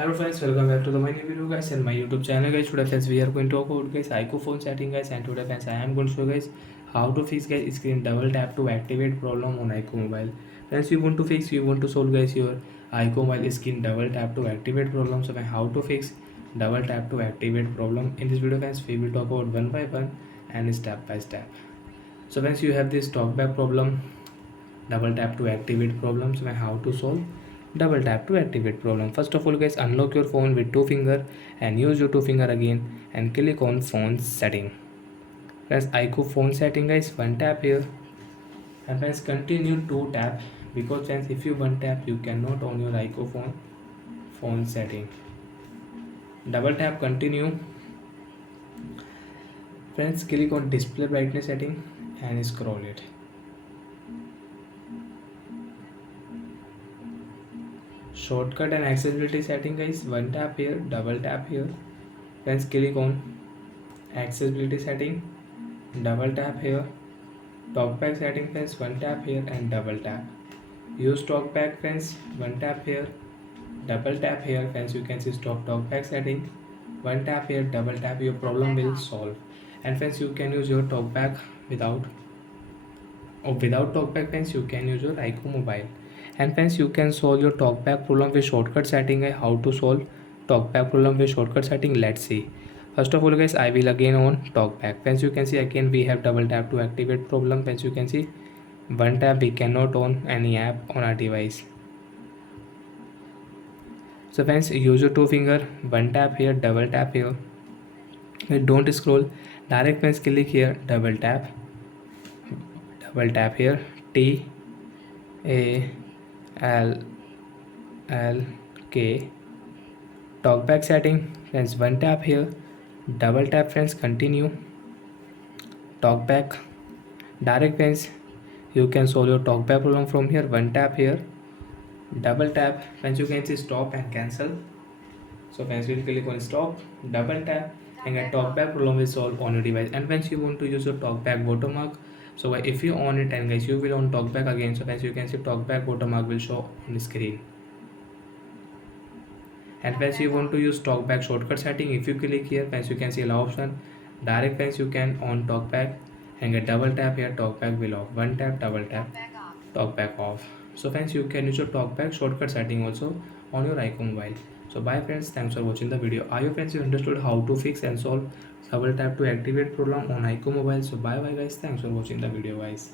Hello friends, welcome back to my new video guys and my YouTube channel guys. Today friends we are going to talk about guys iqoo phone setting guys, and today friends I am going to show guys how to fix guys screen double tap to activate problem on iqoo mobile. Friends, you want to solve guys your iqoo mobile screen double tap to activate problem. So how to fix double tap to activate problem in this video friends, we will talk about one by one and step by step. So friends, you have this talkback problem, double tap to activate problems, and how to solve double tap to activate problem. First of all guys, unlock your phone with two finger and use your two finger again and click on phone setting. Press iqoo phone setting guys, one tap here, and friends continue to tap, because friends if you one tap you cannot on your iqoo phone setting. Double tap, continue. Friends, click on display brightness setting and scroll it. Shortcut and accessibility setting guys, one tap here, double tap here. Friends, click on accessibility setting, double tap here. Talkback setting friends, one tap here and double tap. Use talkback friends, one tap here, double tap here. Friends, you can see stop talkback setting, one tap here, double tap, your problem will solve. And friends, you can use your talkback without talkback friends, you can use your iqoo mobile. And friends, you can solve your talkback problem with shortcut setting. How to solve talkback problem with shortcut setting, let's see. First of all guys, I will again on talkback. Friends, you can see again we have double tap to activate problem. Friends, you can see one tap we cannot on any app on our device. So friends, use your two finger, one tap here, double tap here. Don't scroll, direct friends, click here, double tap here, TALLK. Talkback setting friends, one tap here, double tap friends, continue. Talkback, direct friends, you can solve your talkback problem from here, one tap here, double tap friends, you can see stop and cancel. So friends, we'll click on stop, double tap, and a talkback problem will solve on your device. And friends, you want to use your talkback watermark, so if you on it and guys you will on talkback again. So friends, you can see talkback watermark will show on the screen. And friends, you want to use talkback shortcut setting, if you click here friends, you can see allow option, direct friends, you can on talkback and get double tap here, talkback will off, one tap, double tap, talkback off. So friends, you can use your talkback shortcut setting also on your iqoo mobile. So bye friends, thanks for watching the video. I hope friends you understood how to fix and solve double tap to activate problem on iqoo mobile. So bye bye guys, thanks for watching the video guys.